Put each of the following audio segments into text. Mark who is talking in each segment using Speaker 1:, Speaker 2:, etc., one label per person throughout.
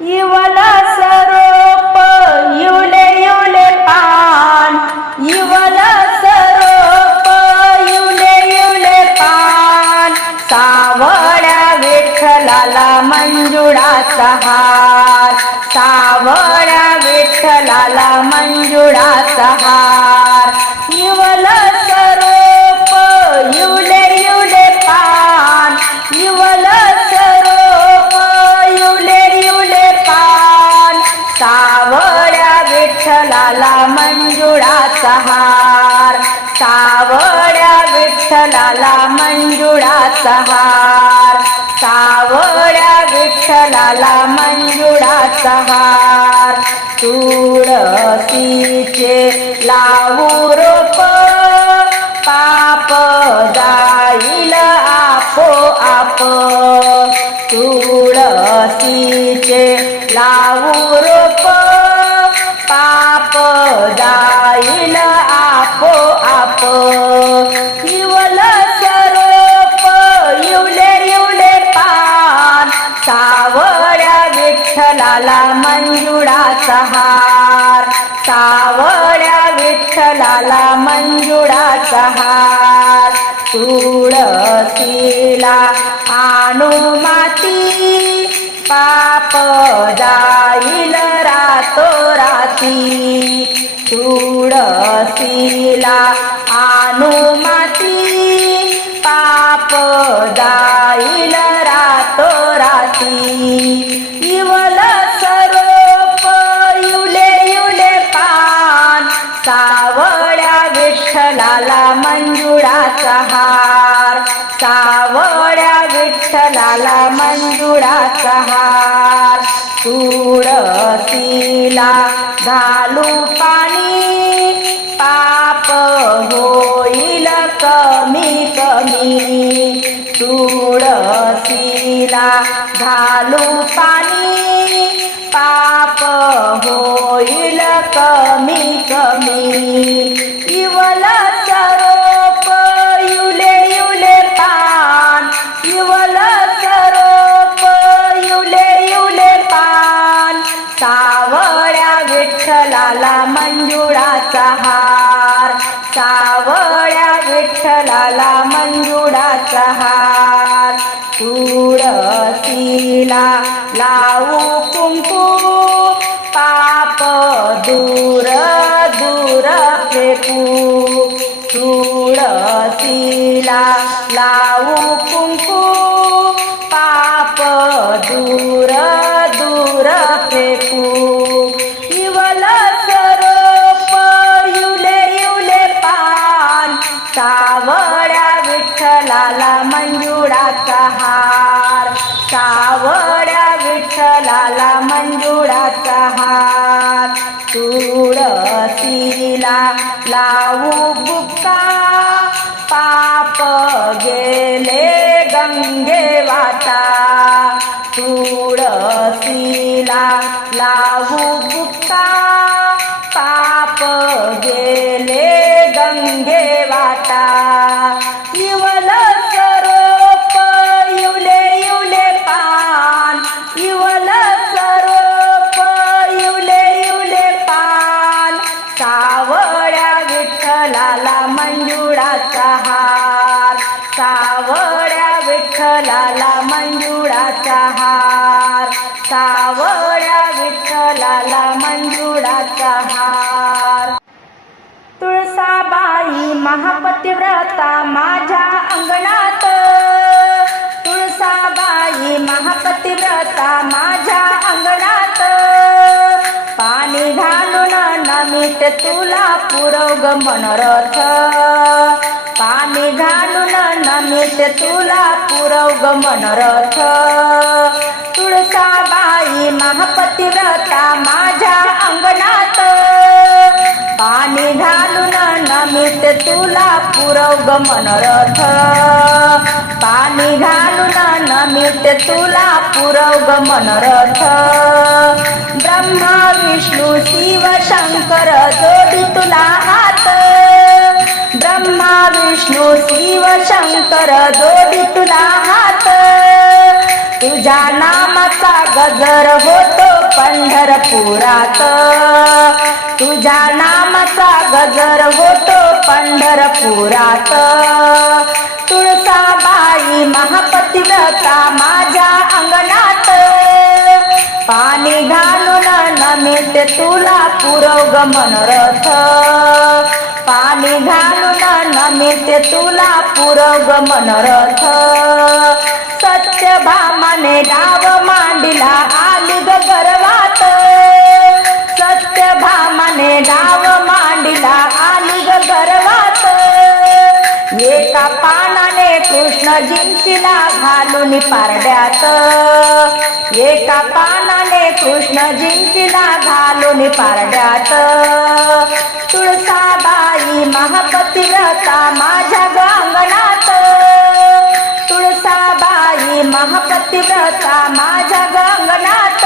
Speaker 1: इवल सरोप युले इवले पान. इवल सरोप युले युले पान. सावळ्या विठ्ठलाला मंजुळाचा हार. सावळ्या विठ्ठलाला मंजुळाचा हार. विठ्ठलाला मंजुळाचा हार. सावळ्या विठ्ठलाला मंजुळाचा हार. तुळशीचे लावू रोप पाप जाईल आपोआप. तुळशीचे लावू रोप पाप जाईल आपोआप. आवड्या विठ्ठलाला मंजुळाचा हार तुळशीला आणू माती. पाप जाईल रातो राती. तुळशीला आणू मंजुळाचा हार तुळशीला घालू पाणी. पाप होईल कमी कमी. तुळशीला घालू पाणी. पाप होईल कमी कमी. इवला विठ्ठलाला मंजुळाचा हार तुळशीला लावू कुंकू. पाप दूर दूर फेकू. तुळशीला लावू तुळशीला लावू बुक्का. पाप गेले गंगे वाटा. तुळसीला लावू बुक्का. हार. सावळ्या विठ्ठलाला मंजुळाचा हार. तुळसाबाई महापतिव्रता माझ्या अंगणात. तुळसाबाई महापतिव्रता माझ्या अंगणात. पाणी घालून नमित तुला पुरव ग मनरथ. पाणी घालून नमित तुला पुरव ग मनरथ तुळसाबाई महापतिव्रता माझ्या अंगणात. पाणी घालून नमित तुला पुरव ग मनरथ पाणी घालून नमित तुला पुरव ग मनरथ ब्रह्मा विष्णू शिव शंकर जोडी तुला हात शंकर जोडी तुला हात. तुझ्या नामाचा गजर होतो पंढरपुरात. तुझ्या नामाचा गजर होतो पंढरपुरात. तुळसाबाई महापतिव्रता माझ्या अंगणात. पाणी घालून नमिते तुला पुरोग मनोरथ. पाणी घालून नमिते तुला पुरग मनरथ. सत्य सत्यभामाने डाव मांडिला आली ग गर्वात सत्यभामाने डाव मांडिला आली ग गर्वात. एका पानाने कृष्ण जिंतीला घालून पारड्यात. एका पानाने कृष्ण जिंतीला घालून पारड्यात. तुळसाबाई महापतिव्रता माझ्या गांगणात. तुळसाबाई महापतिव्रता माझ्या गांगणात.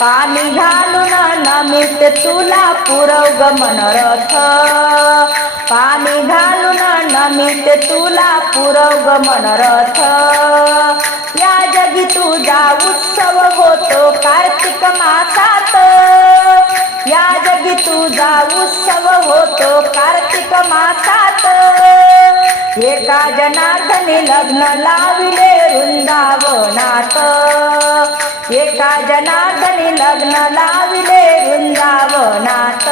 Speaker 1: पाणी घालून नमित तुला पुरव ग पाणी घालून नमित तुला पुरव ग या जगी तुझा उत्सव होतो कार्तिक मासात. या जगी तुझा उत्सव होतो कार्तिक मासात. एका जनार्दने लग्न लाविले वृंदावनात. एका जनार्दने लग्न लाविले वृंदावनात.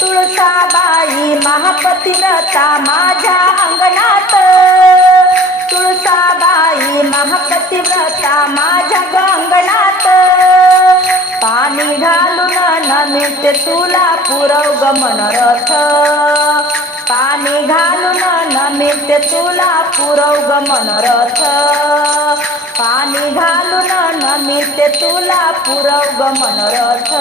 Speaker 1: तुळसाबाई महापतिव्रता माझ्या अंगणात. तुळसाबाई महापतिव्रता नमित तुला पुरव ग मनोरथ. पाणी घालून नमित तुला पुरव ग मनोरथ. पाणी घालून नमित तुला पुरव ग मनोरथ.